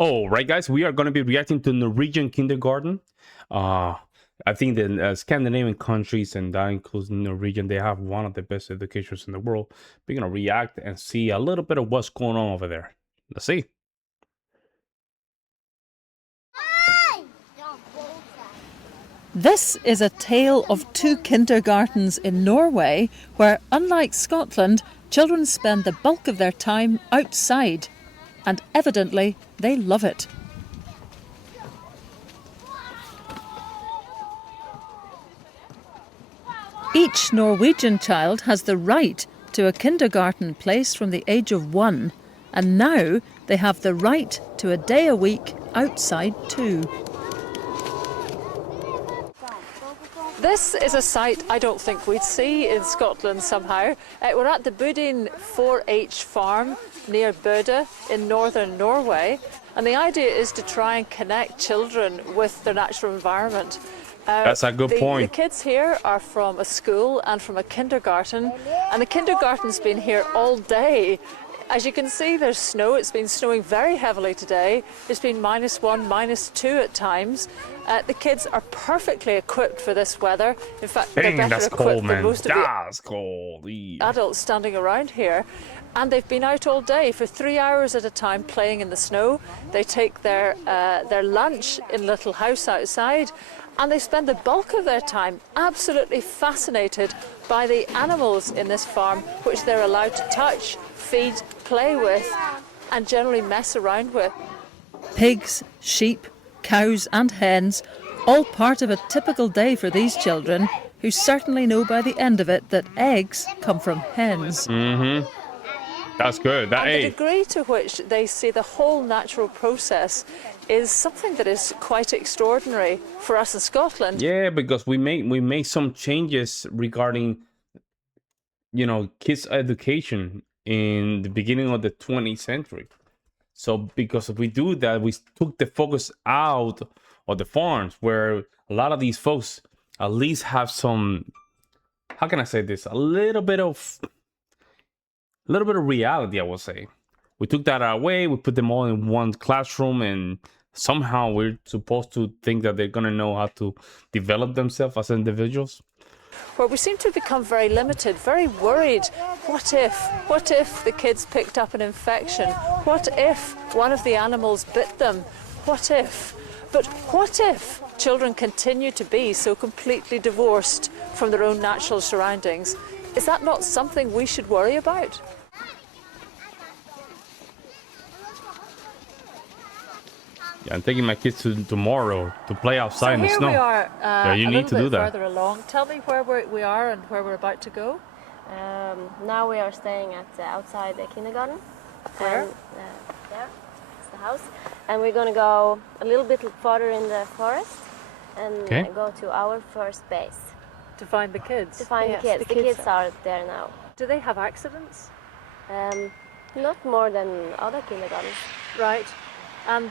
Oh, right, guys, we are going to be reacting to Norwegian kindergarten. I think the Scandinavian countries, and that includes Norwegian, they have one of the best educations in the world. We're going to react and see a little bit of what's going on over there. Let's see. This is a tale of two kindergartens in Norway where, unlike Scotland, children spend the bulk of their time outside. And evidently, they love it. Each Norwegian child has the right to a kindergarten place from the age of 1, and now they have the right to a day a week outside too. This is a sight I don't think we'd see in Scotland somehow. We're at the Budin 4-H farm near Bøde in northern Norway, and the idea is to try and connect children with their natural environment. That's a good point. The kids here are from a school and from a kindergarten, and the kindergarten's been here all day. As you can see, there's snow. It's been snowing very heavily today. It's been -1, -2 at times. The kids are perfectly equipped for this weather. In fact, they're better equipped than most of the adults standing around here. And they've been out all day for 3 hours at a time playing in the snow. They take their lunch in a little house outside, and they spend the bulk of their time absolutely fascinated by the animals in this farm, which they're allowed to touch, feed, play with, and generally mess around with. Pigs, sheep, cows and hens, all part of a typical day for these children, who certainly know by the end of it that eggs come from hens. That's good. And the degree to which they see the whole natural process is something that is quite extraordinary for us in Scotland. Yeah, because we make some changes regarding, kids' education in the beginning of the 20th century. So because we do that, we took the focus out of the farms, where a lot of these folks at least have some, how can I say this, a little bit of reality, I would say. We took that away, we put them all in one classroom, and somehow we're supposed to think that they're going to know how to develop themselves as individuals. Where we seem to become very limited, very worried. What if the kids picked up an infection? What if one of the animals bit them? What if? But what if children continue to be so completely divorced from their own natural surroundings? Is that not something we should worry about? Yeah, I'm taking my kids tomorrow to play outside in the snow. So here we are, yeah, you need to do that. Further along. Tell me where we are and where we're about to go. Now we are staying at outside the kindergarten. Where? And, there, it's the house. And we're going to go a little bit further in the forest and go to our first base. To find the kids? To find the kids. The kids are there now. Do they have accidents? Not more than other kindergartens. Right. And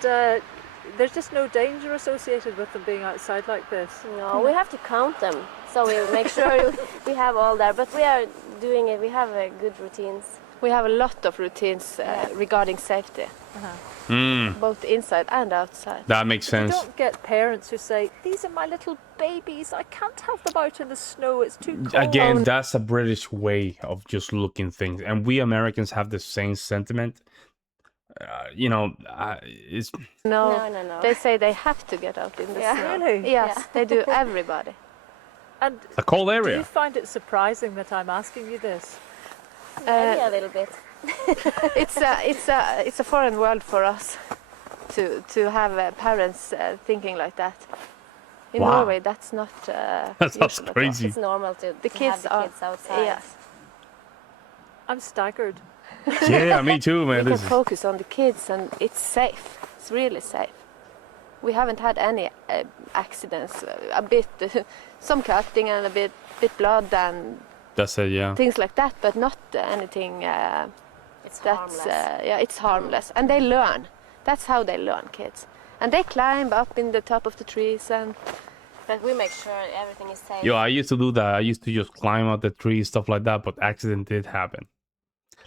there's just no danger associated with them being outside like this? No, we have to count them. So we make sure we have all there. But we are doing it. We have good routines. We have a lot of routines regarding safety, both inside and outside. That makes sense. You don't get parents who say, these are my little babies, I can't have them out in the snow, it's too cold. Again, that's a British way of just looking things. And we Americans have the same sentiment. It's... No. They say they have to get out in the snow. Really? Yes, they do, everybody. And a cold area. Do you find it surprising that I'm asking you this? Maybe a little bit. It's a foreign world for us to have parents thinking like that. In Norway, that's not. That's crazy. It's normal to have the kids outside. Yes. I'm staggered. Yeah, me too, man. We can focus on the kids, and it's safe. It's really safe. We haven't had any accidents. A bit, some cutting and a bit blood and. That's it, yeah. Things like that, but not anything. It's harmless. It's harmless, and they learn. That's how they learn, kids. And they climb up in the top of the trees, and. But we make sure everything is safe. Yo, I used to do that. I used to just climb up the trees, stuff like that. But accident did happen.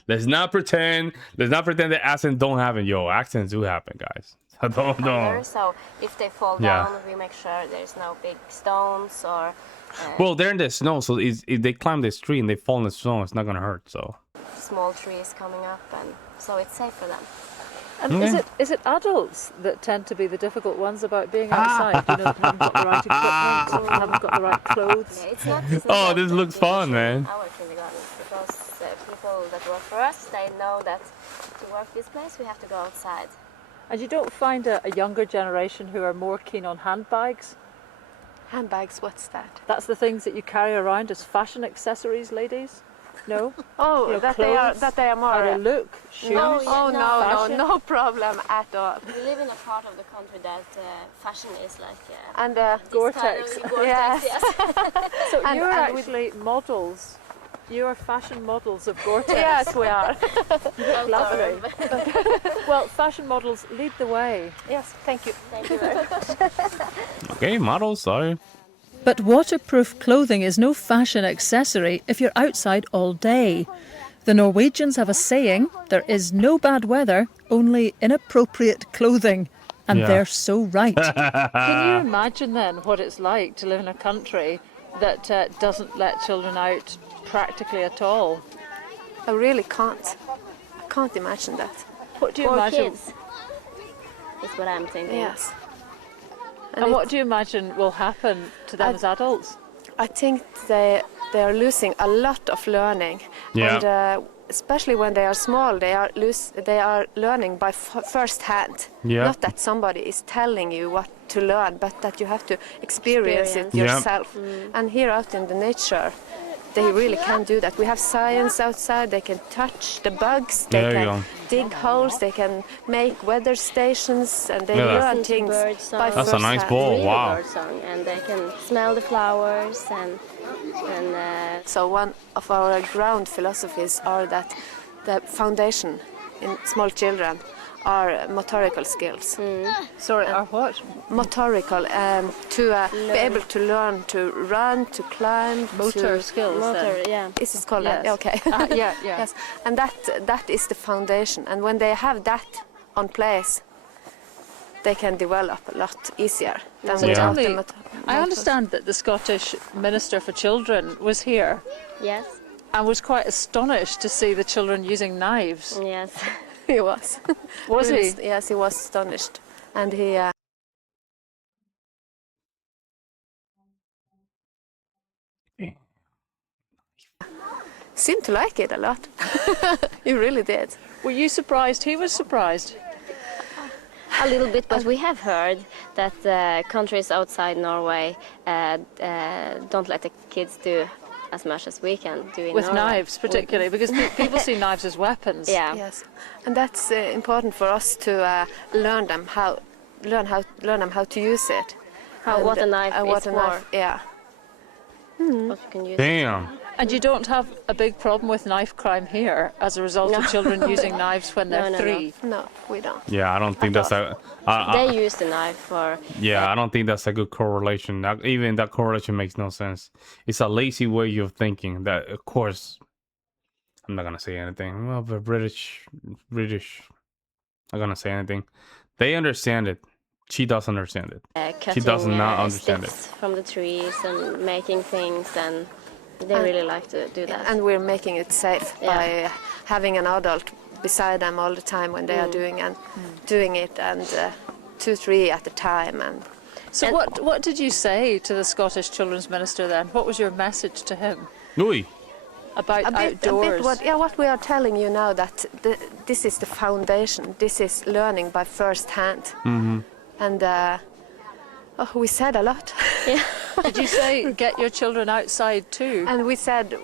Let's not pretend that accidents don't happen. Yo, accidents do happen, guys. under. So if they fall Yeah. down, we make sure there's no big stones or Well, they're in the snow, so if they climb this tree and they fall in the snow, it's not gonna hurt. So small trees coming up, and so it's safe for them. And is it adults that tend to be the difficult ones about being outside? You know, that haven't got the right equipment, or haven't got the right clothes. Yeah, it's not Oh, this the looks fun, issue man. in our kindergarten, because people that work for us, they know that to work this place we have to go outside. And you don't find a younger generation who are more keen on handbags? Handbags, what's that? That's the things that you carry around as fashion accessories, ladies? No? Oh, You know, that clothes, they are more. How they look, shoes? No, Oh no, Fashion? no problem at all. We live in a part of the country that fashion is like And this Gore-Tex. kind of Gore-Tex, Yes. yes. So And- you're and we- actually models. You are fashion models of Gore-Tex. yes, we are. Lovely. Well, fashion models, lead the way. Yes, thank you. Thank you very much. okay, models. Sorry. But waterproof clothing is no fashion accessory if you're outside all day. The Norwegians have a saying, there is no bad weather, only inappropriate clothing. And Yeah. they're so right. Can you imagine then what it's like to live in a country that doesn't let children out practically at all? I really can't. Can't imagine that. What do you For imagine? kids, is what I'm thinking. Yes. And what do you imagine will happen to them as adults? I think they are losing a lot of learning, Yeah. and especially when they are small, they are learning by first hand. Yeah. Not that somebody is telling you what to learn, but that you have to experience it Yeah. yourself. And here out in the nature, they really can do that. We have science outside. They can touch the bugs. They There you can go. dig holes. They can make weather stations, and they Yeah. learn Listen to things bird songs. by That's a first nice hand. ball. Really wow. bird song, and they can smell the flowers and So one of our ground philosophies are that the foundation in small children are motorical skills. Sorry, are what? Motorical, to be able to learn to run, to climb, Motor to... skills motor, then? yeah. Is it called Yes. that? Okay. Yeah. Yes, and that is the foundation. And when they have that on place, they can develop a lot easier than So Yeah. tell without the me, I understand that the Scottish Minister for Children was here Yes, and was quite astonished to see the children using knives. yes. He was. Was he? Yes, he was astonished, and he. Seemed to like it a lot. He really did. Were you surprised? He was surprised. A little bit, but we have heard that countries outside Norway don't let the kids do as much as we can do in With Norway. knives, particularly, because people see knives as weapons. Yeah. Yes, and that's important for us to learn them how to use it. What a knife is what a for. knife, yeah. What you can use. Damn. And you don't have a big problem with knife crime here as a result of children using knives when they're No. 3. No, we don't. Yeah, I don't think that's a. They use the knife for. Yeah, I don't think that's a good correlation. Even that correlation makes no sense. It's a lazy way of thinking. That, of course, I'm not gonna say anything. Well, the British, I'm gonna say anything. They understand it. She doesn't understand it. Cutting does not understand sticks from the trees and making things, and they really like to do that. And we're making it safe by having an adult beside them all the time when they are doing it, and 2-3 at a time. And So what did you say to the Scottish Children's Minister then? What was your message to him Louis. about a bit outdoors? what we are telling you now, that this is the foundation. This is learning by first hand. And we said a lot. Did you say get your children outside too? And we said,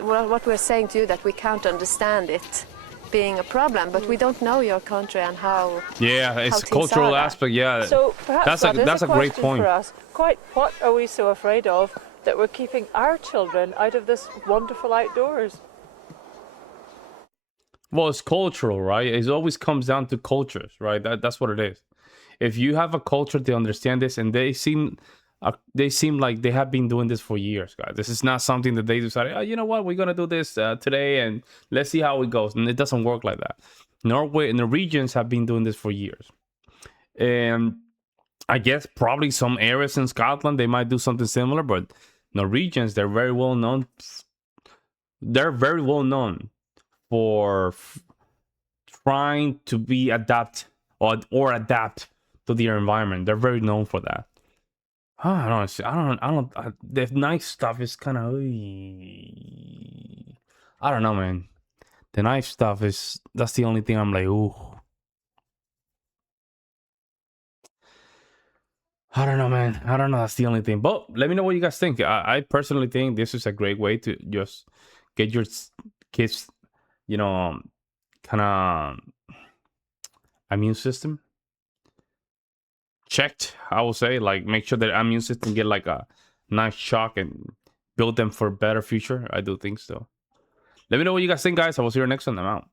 what we're saying to you, that we can't understand it being a problem, but we don't know your country and how. Yeah, it's things cultural are. aspect. Yeah, So perhaps that's a great question point. for us. Quite, what are we so afraid of that we're keeping our children out of this wonderful outdoors? Well, it's cultural, right? It always comes down to cultures, right? That's what it is. If you have a culture, they understand this, and they seem like they have been doing this for years, guys. This is not something that they decided, oh, you know what, we're gonna do this today, and let's see how it goes. And it doesn't work like that. Norwegians have been doing this for years. And I guess probably some areas in Scotland they might do something similar, but Norwegians, they're very well known. They're very well known for trying to be adapt or adapt to their environment. They're very known for that. I don't. The knife stuff is kind of. I don't know, man. The knife stuff that's the only thing I'm like, ooh. I don't know, man. I don't know. That's the only thing. But let me know what you guys think. I personally think this is a great way to just get your kids, kind of immune system checked. I will say, like, make sure that immune system get like a nice shock and build them for a better future. I do think so. Let me know what you guys think, guys. I will see you next time. I'm out.